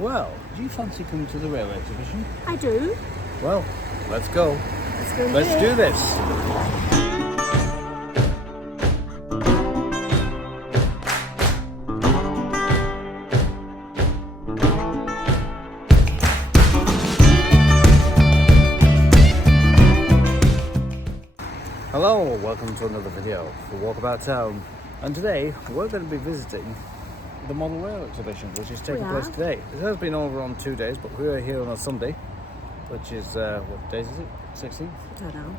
Well, do you fancy coming to the railway exhibition? I do. Well, let's go. Let's do this. Hello, welcome to another video for Walkabout Town. And today we're going to be visiting the Model Rail exhibition, which is taking place today. It has been over on 2 days, but we are here on a Sunday, which is, what days is it? 16th? I don't know.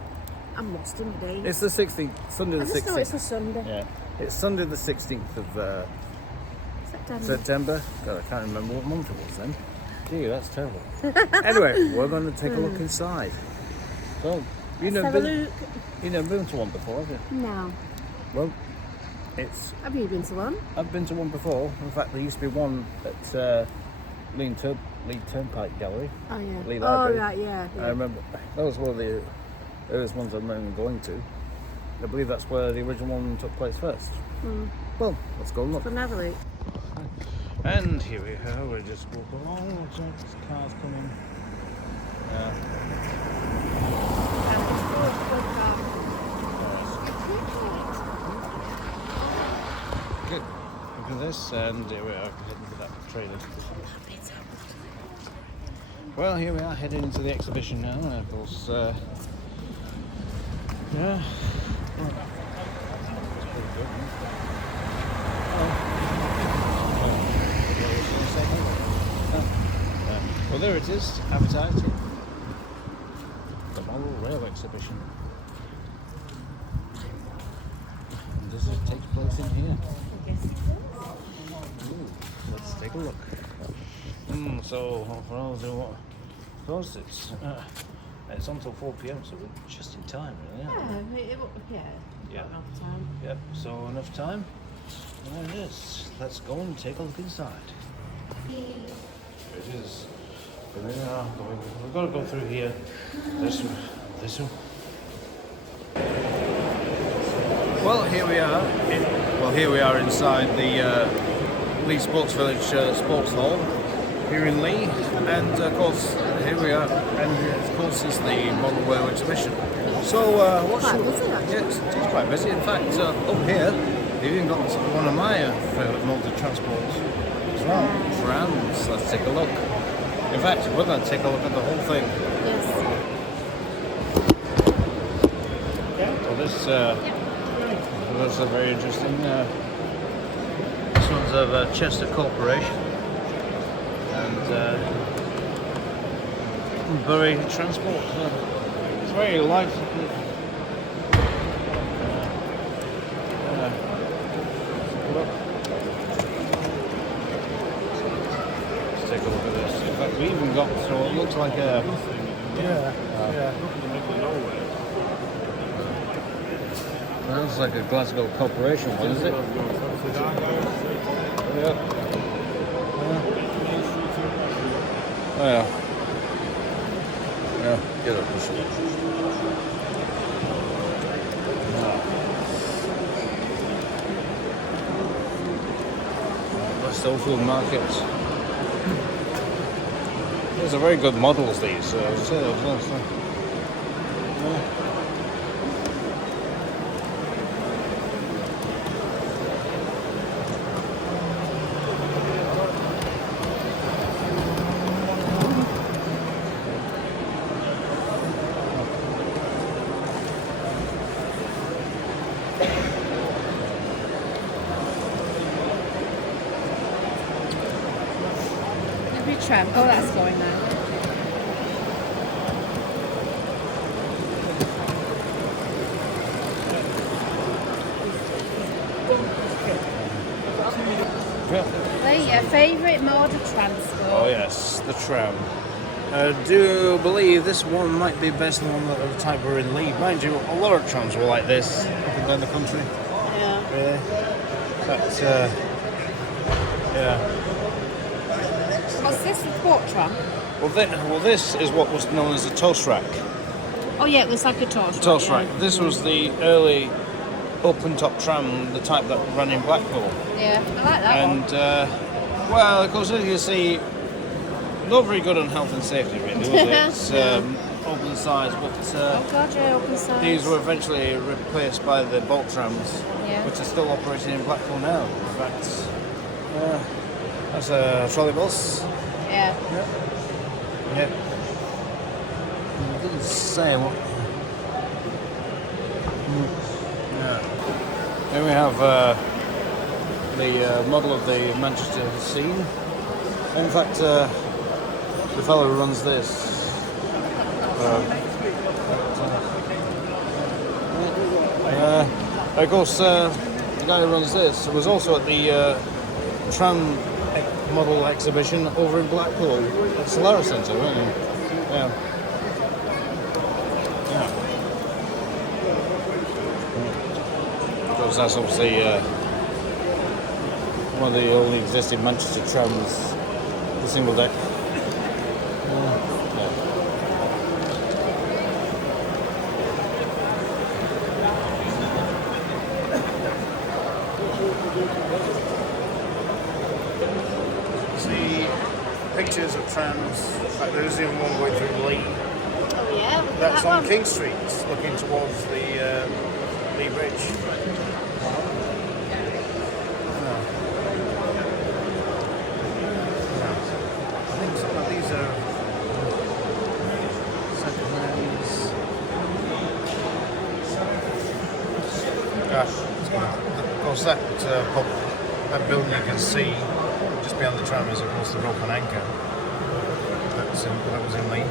I'm lost in the days. It's the 16th, Sunday the 16th. I just know it's a Sunday. Yeah, it's Sunday the 16th of September. God, I can't remember what month it was then. Gee, that's terrible. Anyway, we're going to take a look inside. So, you've never been to one before, have you? No. Well, it's... Have you been to one? I've been to one before. In fact, there used to be one at Leigh Turnpike Gallery. Oh, yeah. Leigh Library. Oh, right, yeah. I remember. That was one of the earliest ones I'm even going to. I believe that's where the original one took place first. Well, let's go and look. From Everly. And here we are. We're just walking along. Looks like there's cars coming. Good. Look at this, and here we are heading to that trailer. Well, here we are heading into the exhibition now. Of course, yeah. Well, there it is, advertising. The Model Rail exhibition. And this takes place in here. Ooh, let's take a look. So, for those who want, of course, it's until 4 p.m, so we're just in time, really. Yeah. Enough time. Yep, so enough time. There it is. Let's go and take a look inside. Here it is. We've got to go through here. This one. Well, here we are inside the Leigh Sports Village Sports Hall here in Leigh, and of course here we are, and of course is the Model Rail exhibition. So it's quite busy. In fact, up here they've even got one of my favourite modes of transport as well, trams. Let's take a look. In fact, we're going to take a look at the whole thing. Yes. So this is a very interesting. This one's of Chester Corporation, and Bury Transport. It's very lively. Let's take a look at this. In fact, we even got so it looks like a It looks like a Glasgow Corporation one, is it? Yeah. Oh yeah. Yeah, get up this way. West Oldfield Market. These are very good models, these. Tram. Oh, that's going now. Leigh, your favourite mode of transport? Oh yes, the tram. I do believe this one might be best one of the type we're in Leigh. Mind you, a lot of trams were like this up and down the country. Yeah. Really. But, yeah. What's this, the port tram? Well, this is what was known as a toast rack. Oh yeah, it looks like a toast rack. Toast rack. This was the early open-top tram, the type that ran in Blackpool. Yeah, I like that one. And, well, of course, as you see, not very good on health and safety, really, was it? It's open size, but Oh God, yeah, open size. these were eventually replaced by the bolt trams, Yeah. which are still operating in Blackpool now. In fact, that's a trolley bus. Yeah. Yeah. It doesn't say what. Yeah. Then we have the model of the Manchester scene. In fact, the fellow who runs this. Of course, the guy who runs this was also at the tram model exhibition over in Blackpool at Solara Centre, wasn't he? Yeah. Because that's obviously one of the only existing Manchester trams, the single deck. See pictures of trams, like there's even one going through Leigh. Oh yeah. That's that on one. King Street, looking towards the Leigh Bridge. I think some of these are second-hands. Of course, that building you can see just beyond the tram is, of course, the rope and anchor. That was in Leigh.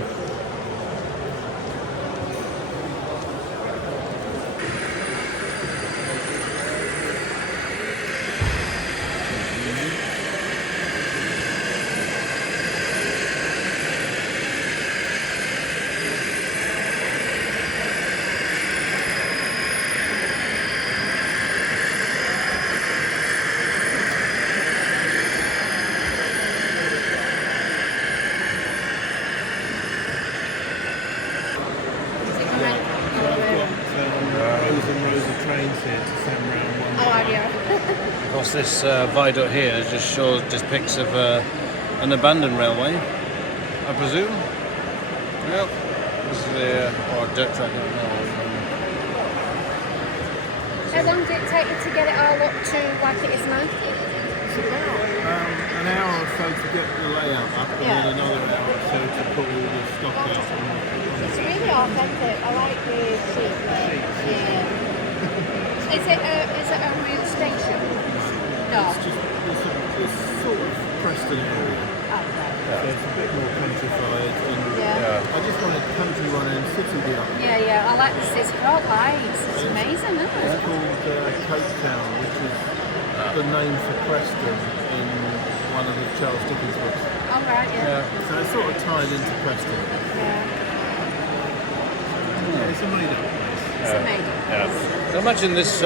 Of course, this viaduct here just depicts of an abandoned railway, I presume. Yep. This is the or dirt track. I don't know. How long did it take you to get it all up to like it is now? It's about an hour or so to get the layout up, and then another hour or so to put all the stock out. It's really authentic. I like the sheep. Yeah. Is it a real station? No. It's sort of Preston area. Oh, right. So it's a bit more countrified. And Yeah. I just wanted country one and city the other. Yeah. I like this. It's called Lights. It's amazing, isn't it? It's called Cape Town, which is the name for Preston in one of the Charles Dickens books. Oh, right, yeah. So it's sort of tied into Preston. Yeah. Yeah, it's a made-up place. It's amazing. So imagine this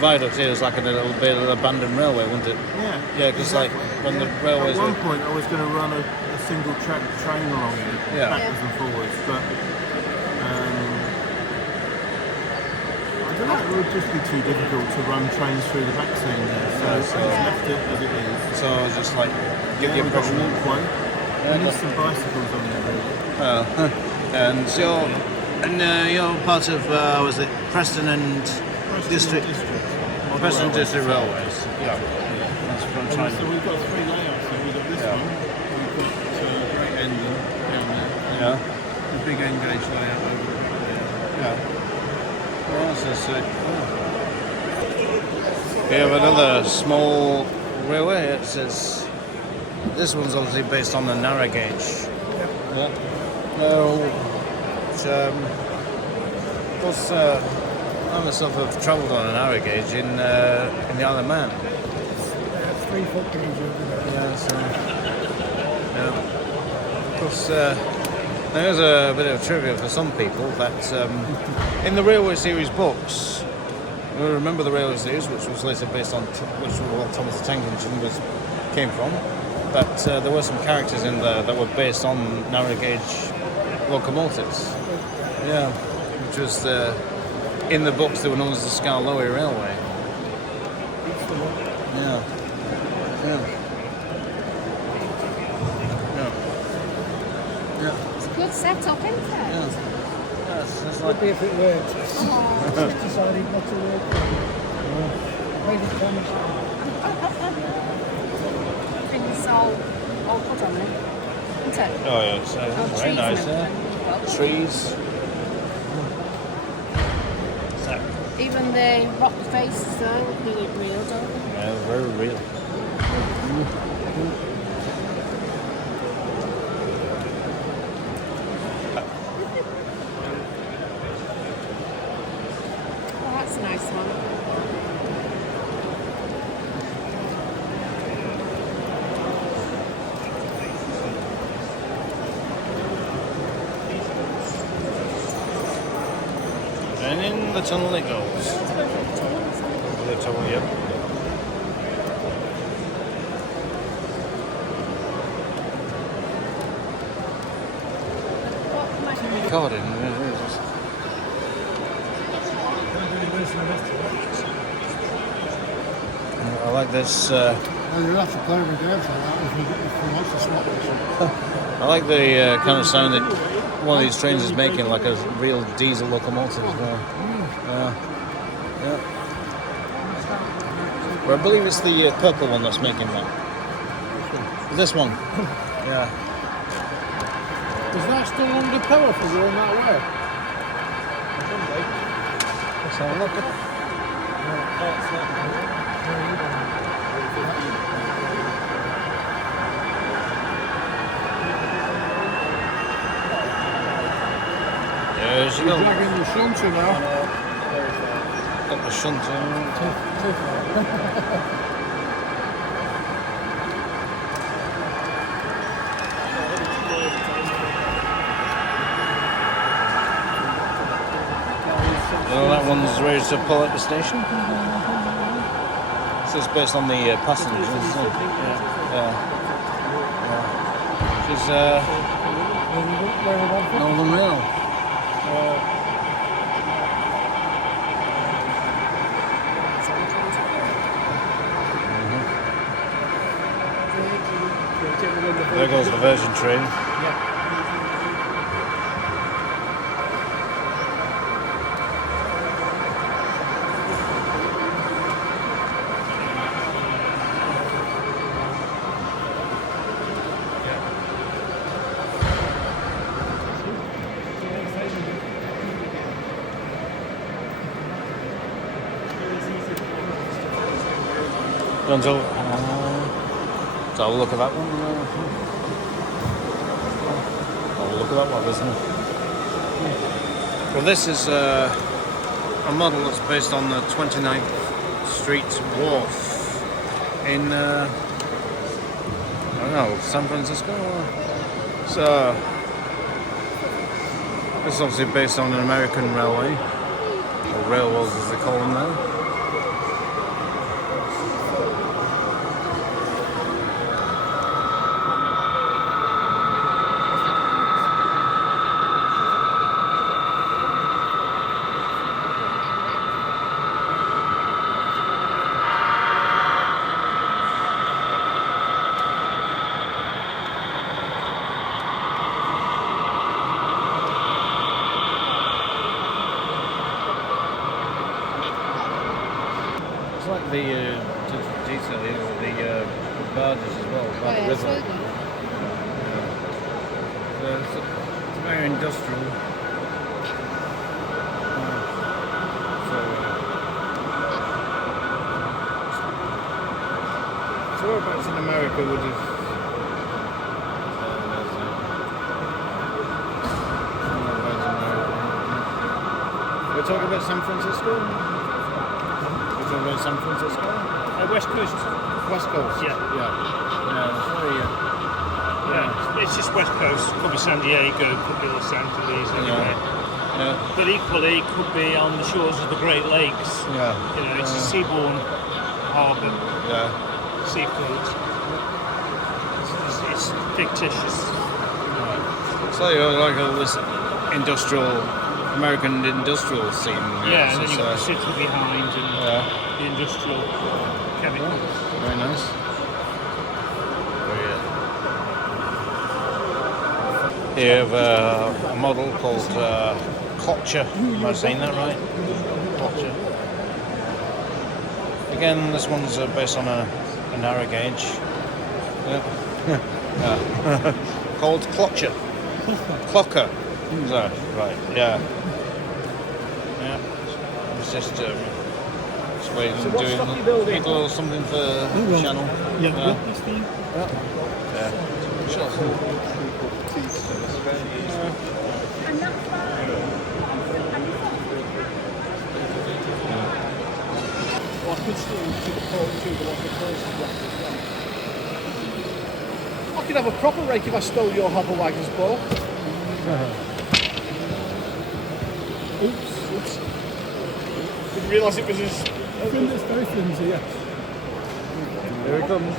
viaduct here is like a little bit of an abandoned railway, wouldn't it? Yeah. Yeah, because like when the railways At one were. point, I was going to run a single track train along it, backwards and forwards, but I don't know. It would just be too difficult to run trains through the back scene there. So I just left it as it is. So it's just like give the We've got a impression. walkway. We need some bicycles on there, really. And so you're part of was it Preston and District? Preston District Railways. Yeah. That's what I'm trying So to. we've got three layouts. So we've got this one. We've got Great Endon down there. Yeah. The big end gauge layout over there. Yeah. Well, that's it. We have another small railway. It's this one's obviously based on the narrow gauge. Yeah. Which, of course, I myself have travelled on a narrow gauge in the Isle of Man. That's 3 foot gauge. Yeah. So, yeah. Of course. There's a bit of trivia for some people that in the Railway Series books, we remember the Railway Series, which was later based on, which was what Thomas the Tank Engine came from, that there were some characters in there that were based on narrow gauge locomotives. Yeah, which was in the books they were known as the Skarloey Railway. Yeah. good setup, isn't it? Yeah. It's like Maybe if it worked. It's decided not to work. Made it damage. I think it's all put on it, isn't it? oh yeah, it's very trees nice. and Yeah. everything. Trees. So, Even the rock faces though, really real, don't they? yeah, very real. Oh, that's a nice one. And in the tunnel it goes. The tunnel, yep. Covered in it. I like this. Well, you'll have to play with the games like that if you want to swap it. I like the kind of sound that one of these trains is making, like a real diesel locomotive as well. Yeah. Well, I believe it's the purple one that's making that. This one. Yeah. Is that still under power for going that way? Let's have a look. There she You're goes. dragging the shunter now. Got the shunter. Well, that one's ready to pull at the station. So it's based on the passengers, isn't it? Yeah. She's Northern Rail. There goes the Virgin train. Let's have a look at that one. Have a look at that one, isn't it? Well, this is a model that's based on the 29th Street Wharf in, I don't know, San Francisco? So, this is obviously based on an American railway, or railroads as they call them now. It's like the detail here with the barges as well, by the river. So it's very industrial. So whereabouts in America would have? We're talking about San Francisco. About San Francisco? West Coast. West Coast? Yeah. Yeah. It's just West Coast. Could be San Diego, could be Los Angeles, anywhere. Yeah. But equally, it could be on the shores of the Great Lakes. Yeah. You know, it's a seaborne harbour, Yeah. seafront. It's fictitious. So you like all this industrial, American industrial scene. Yeah, and then you've got the so, city behind and yeah. the industrial chemicals. Very nice. Very, Here we have a model called Klotcher. Am I saying that right? Klotcher. Again, this one's based on a narrow gauge. Called Klotcher. Clocker. So, right, yeah. Yeah. It's just waiting and doing a little something for the channel. Yeah. Yeah. Sure. I could still to the port too, but like a first rack as well. I could have a proper rake if I stole your hobble wagon's ball. Oops. Didn't realise it was as... It's very flimsy, yes. Here it comes.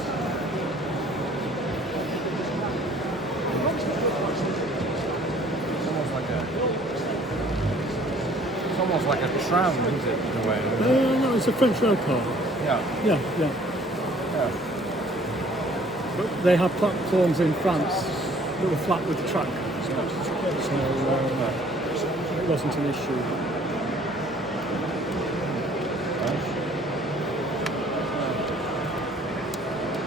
It's almost like a tram, isn't it, in a way? No, it's a French rail car. Yeah. Yeah. But they have platforms in France that were flat with the track. So it wasn't an issue.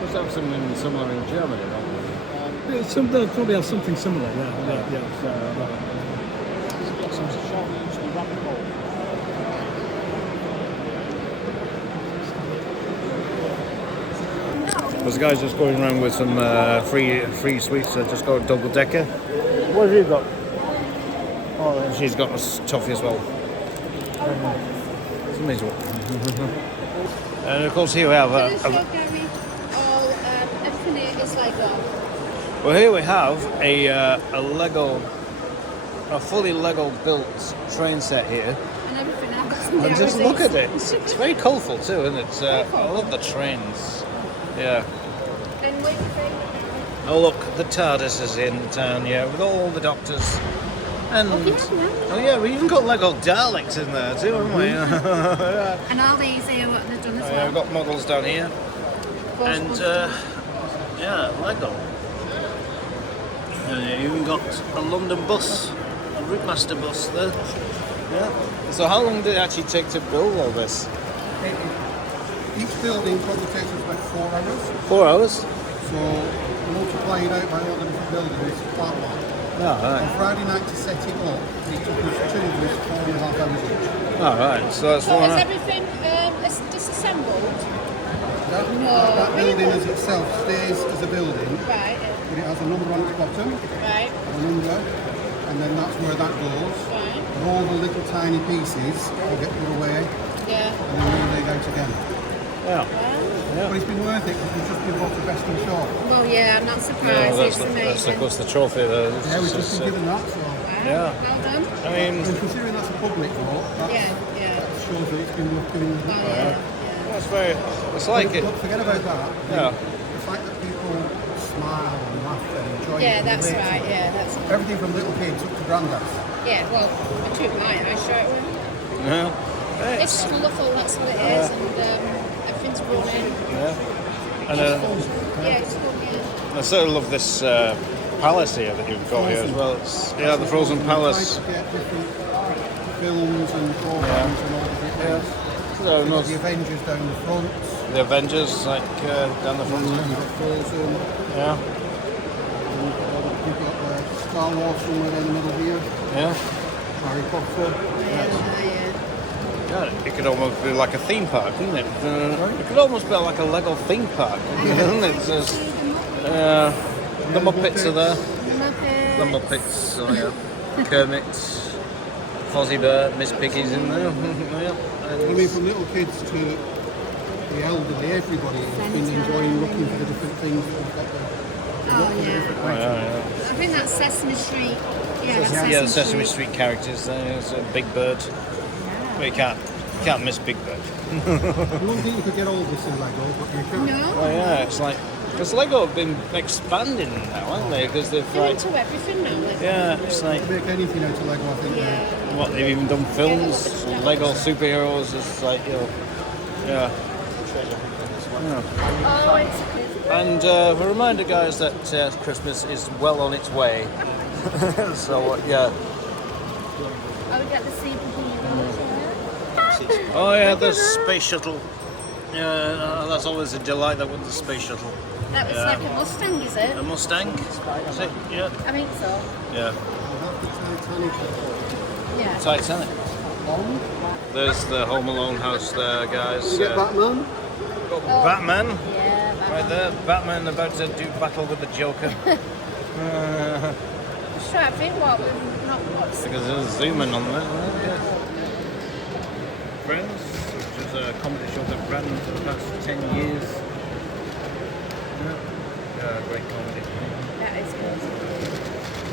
Must have something similar in Germany, don't we? They'll probably have something similar, yeah. There's a guy's just going around with some free sweets. Just got a double decker. What have you got? Oh, she's got a toffee as well. It's amazing. And of course here we have Everything is like that. well, here we have a Lego, a fully Lego built train set here. And everything else. And just look at it. It's very colourful too, isn't it? I love the trains. Yeah. And what do you think? Oh look, the TARDIS is in town, yeah, with all the doctors. And we even got Lego Daleks in there too, haven't we? Yeah. And all these here, what they've done as Yeah, well. we've got models down here. And Lego. And you even got a London bus, a Routemaster bus there. Yeah. So how long did it actually take to build all this? Each building probably takes us about 4 hours. 4 hours? So multiply it out by all the different buildings, it's quite a lot. Yeah, On right. Friday night to set it up, it took us 2 of us 4.5 hours each. All right. So that's So 4 is hours. everything disassembled? That building as itself stays as a building, Right, but it has a number on its bottom, right, a number, and then that's where that goes. right. And all the little tiny pieces will get put away Yeah. and then re-laid out again. Yeah. But it's been worth it because we've just been brought to best in show. Well, yeah, I'm not Yeah, surprised. that's, It's that's amazing. of course the trophy there. It's Yeah, we've just, just been given that, so... yeah. Well done. I mean, And considering that's a public vote, that Yeah. shows that it's been worth doing. Well, yeah. that's very. It's like it. But forget about that. Yeah. The fact that people smile and laugh and enjoy Yeah, it. that's relate to right. it. Yeah, that's Everything from little kids up to granddads. yeah. Well, I took mine. I show it with. Yeah. It's colourful. That's what it is, and everything's running. Yeah. And Yeah, it's fun. Yeah. I sort of love this palace here that you've got here as well. It's, yeah, the Frozen Palace. Try to get different films and programs and all different things. So no, The Avengers down the front. the Avengers like down the front. You've got Frozen. Yeah. You've got Star Wars somewhere in the middle here. Yeah. Harry Potter. Yeah, it could almost be like a theme park, couldn't it? It could almost be like a Lego theme park, couldn't it? Just, the Muppets are there. The Muppets, oh yeah. Kermit, Fozzie Bear, Miss Piggy's in there. Yeah. I mean, from little kids to the elderly, everybody has been enjoying looking for the different things that we've got there. Oh yeah. Yeah. I think that's Sesame Street. Yeah, that's Yeah, the Sesame Street characters there. There's a Big Bird. Well, you can't miss Big Bird. You wouldn't think you could get all this in Lego, but you can. No. Well, yeah, it's like because Lego have been expanding now, haven't they? Because they've They're like, into everything now. yeah, it's like Make anything out of Lego, I think. Yeah. what they've even done films, Lego superheroes. It's like yeah. Oh, it's And a reminder, guys, that Christmas is well on its way. So yeah. I would get the superheroes. Oh yeah, the space shuttle. Yeah, that's always a delight. That was the space shuttle. That was Yeah. like a Mustang, is it? A Mustang. Is it? Yeah. I think so. Yeah. Yeah. Titanic. There's the Home Alone house there, guys. You get Batman? Got Batman Yeah, right there. Batman about to do battle with the Joker. Just trying to think what we've not watched. Because there's a zoom in on that. Yeah. Friends, which is a comedy show that ran for the past 10 years. Yeah, great comedy. That is good.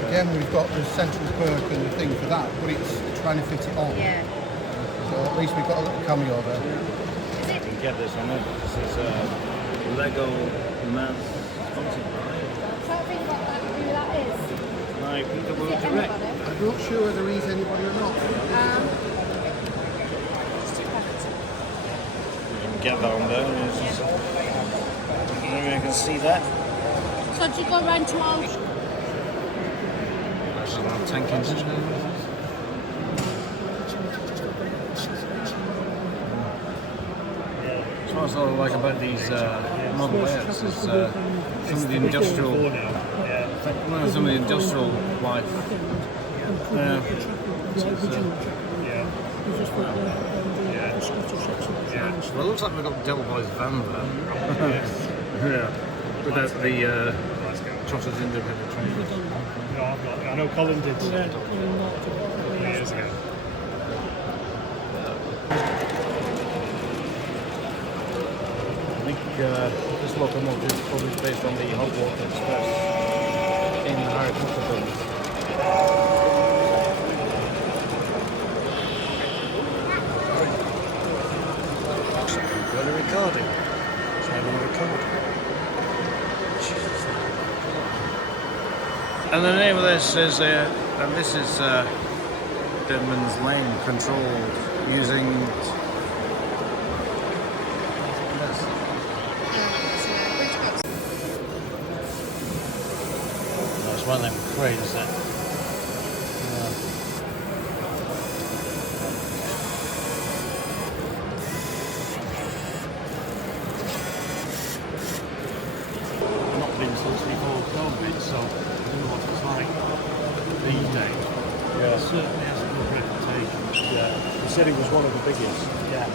Again, we've got the Central Perk and the thing for that, but it's trying to fit it on. Yeah. So at least we've got a little cameo there. Is it? You can get this on it. This is Lego Mass sponsored by I'm trying to think what that, who that is. Peter Is Will it Direct. anybody? I'm not sure whether he's anybody or not. You can get that on there. It's just, you can see that. So do you go around to all? That's a tank engine. What I sort of like about these Model S is some of the industrial, some of the industrial life. Yeah. Well, it looks like we've got Del Boy's van there. Yeah. Without the Trotters independent trainers. No, I've not. I know Colin did. Years ago. I think this locomotive is probably based on the Hogwarts Express in the Harry Potter films. Got a recording. It's not going to record. And the name of this is, and this is Deadman's Lane, controlled using. That's one of them cranes, isn't it? Not been since before COVID, so I don't know what it's like these days. Yeah. It certainly has a good reputation. Yeah. He said he was one of the biggest. Yeah.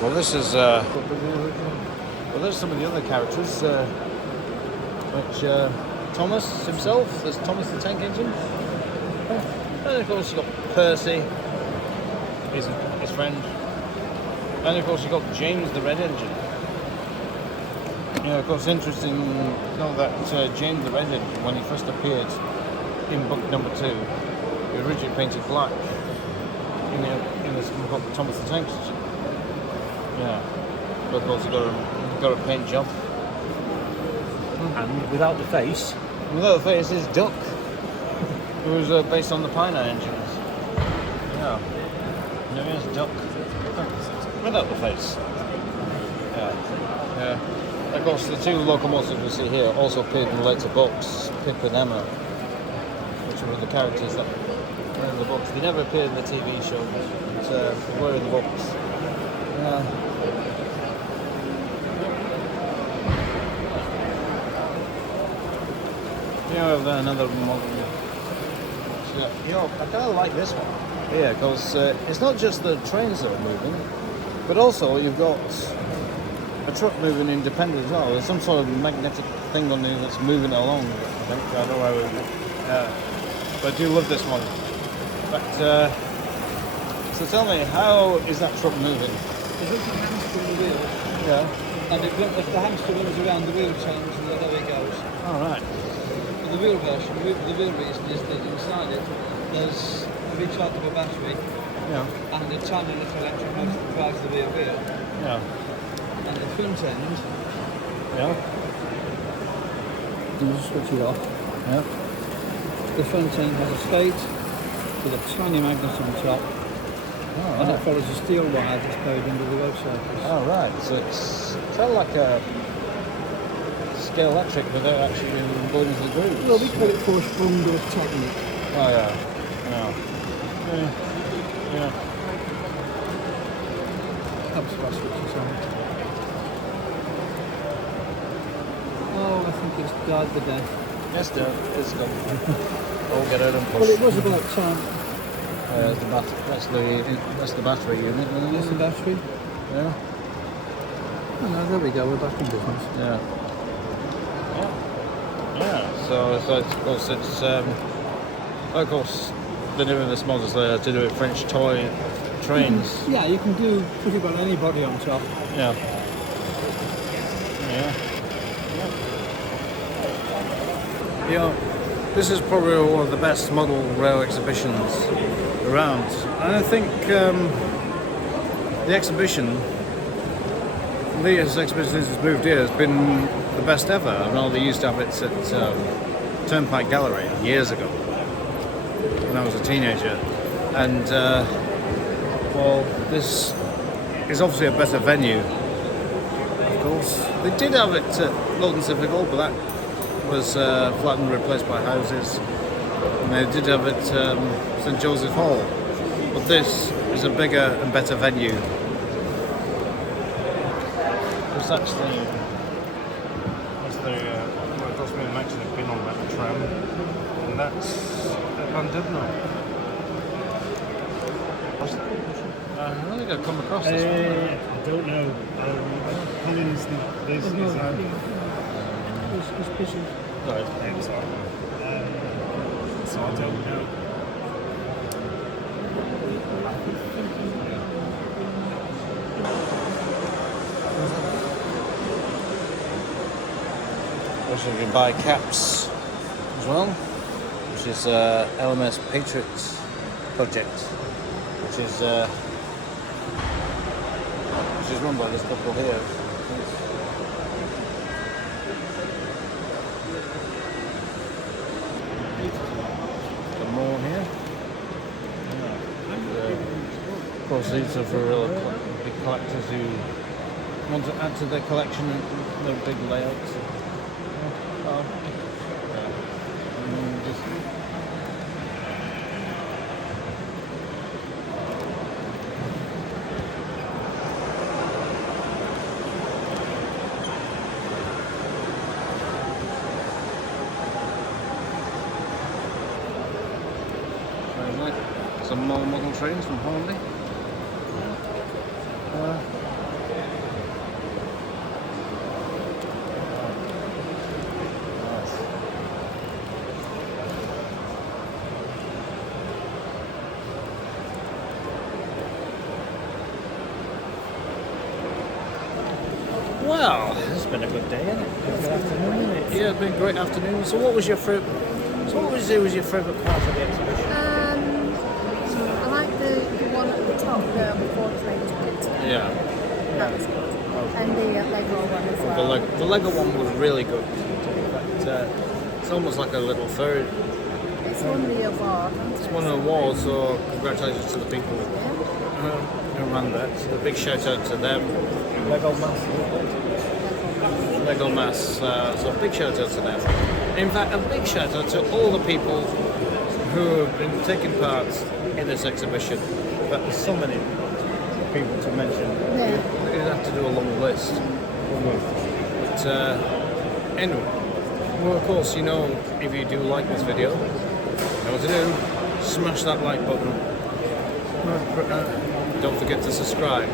Well, this is. Well, there's some of the other characters, which Thomas himself. There's Thomas the Tank Engine, and of course you've got Percy, his friend, and of course you've got James the Red Engine. You know, of course, interesting to know that James the Red Engine, when he first appeared in book number 2, he originally painted black in this book, Thomas the Tank Engine. Yeah, but of course he got a paint job. And without the face, Without the face is Duck, who was based on the Pioneer engines. Yeah, here's Duck. Without the face. Yeah, yeah. Of course, the two locomotives we see here also appeared in the later books, Pip and Emma, which were the characters that were in the books. They never appeared in the TV show, but they were in the books. Yeah. Yeah, another model. So, you know, I kind of like this one. Yeah, because it's not just the trains that are moving, but also you've got a truck moving independent as well. There's some sort of magnetic thing on there that's moving along. I think I don't know how it. But I do love this one. But so tell me, how is that truck moving? There's a hamster on the wheel, Yeah. and if the hamster runs around, the wheel changes and away it goes. All right. But the wheel version, the wheel reason is that inside it there's a rechargeable battery Yeah. and a tiny little electric motor that drives the rear wheel. Yeah. And the front end Yeah. You just switch it off. Yeah. The front end has a skate with a tiny magnet on top, Oh, and it right. follows a steel wire that's buried under the road surface. Oh, right. So it's kind of like a scale electric without actually going into the grooves. Well, we call it force-sprung technique. Oh, yeah. Yeah. Yeah. Helps us switch it on. Oh, I think it's died the death. Yes, Dad. It's gone. All get out and push. Well, it was about time. That's the battery unit. Isn't That's the it? battery. Yeah. Oh, no, there we go. We're back in business. Yeah. Yeah. Yeah. So of course it's of course they're doing this models there to do with French toy trains. Yeah, you can do pretty well anybody on top. Yeah. Yeah. You know, this is probably one of the best model rail exhibitions around. And I think the exhibition, Leigh's exhibition since it's moved here, has been the best ever. I know they used to have it at Turnpike Gallery years ago when I was a teenager. And, well, this is obviously a better venue, of course. They did have it at London Civic Hall, but that was flattened and replaced by houses. And they did have it St Joseph Hall. But this is a bigger and better venue. It's actually, Well, that's me mentioned have been on that tram, and that's at Van Dibno. I don't think I've come across this one. I don't know. Collins, there's It's busy. so I don't know. Also, you can buy caps as well, which is LMS Patriots project, which is run by this couple here. Some more here. Yeah. And, of course, these are for real big collectors who want to add to their collection and their big layouts. Oh. Yeah. And just some more model trains from Hornby. Well, it's been a good day, hasn't it? Good afternoon, isn't it? Yeah, it's been a great afternoon. So what was your favourite? So what was your favourite part of the exhibition? I like the one at the top there before trains went. Yeah. That was good. And the Lego one as well. The Lego one was really good. But, it's almost like a little third. It's won the award. It's won an award, so congratulations to the people Yeah. who ran that. So a big shout out to them. Lego Mass. Lego Mass, so a big shout out to them. In fact, a big shout out to all the people who have been taking part in this exhibition. But there's so many people to mention. Yeah. You'd have to do a long list. But anyway, well, of course, you know, if you do like this video, you know what to do. Smash that like button. Don't forget to subscribe.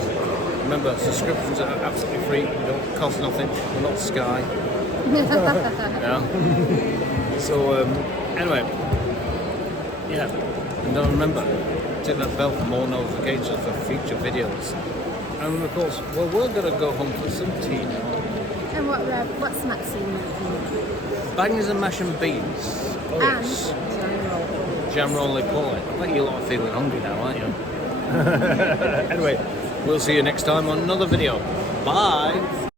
Remember, subscriptions are absolutely free. They don't cost nothing. We're not Sky. Yeah. So anyway, yeah. And don't remember, hit that bell for more notifications for future videos. And of course, well, we're gonna go home for some tea now. And what snacks are you making? Bangers and mash and beans. Oh yes. And Jam roll they call it. I bet you lot are feeling hungry now, aren't you? Anyway, we'll see you next time on another video. Bye.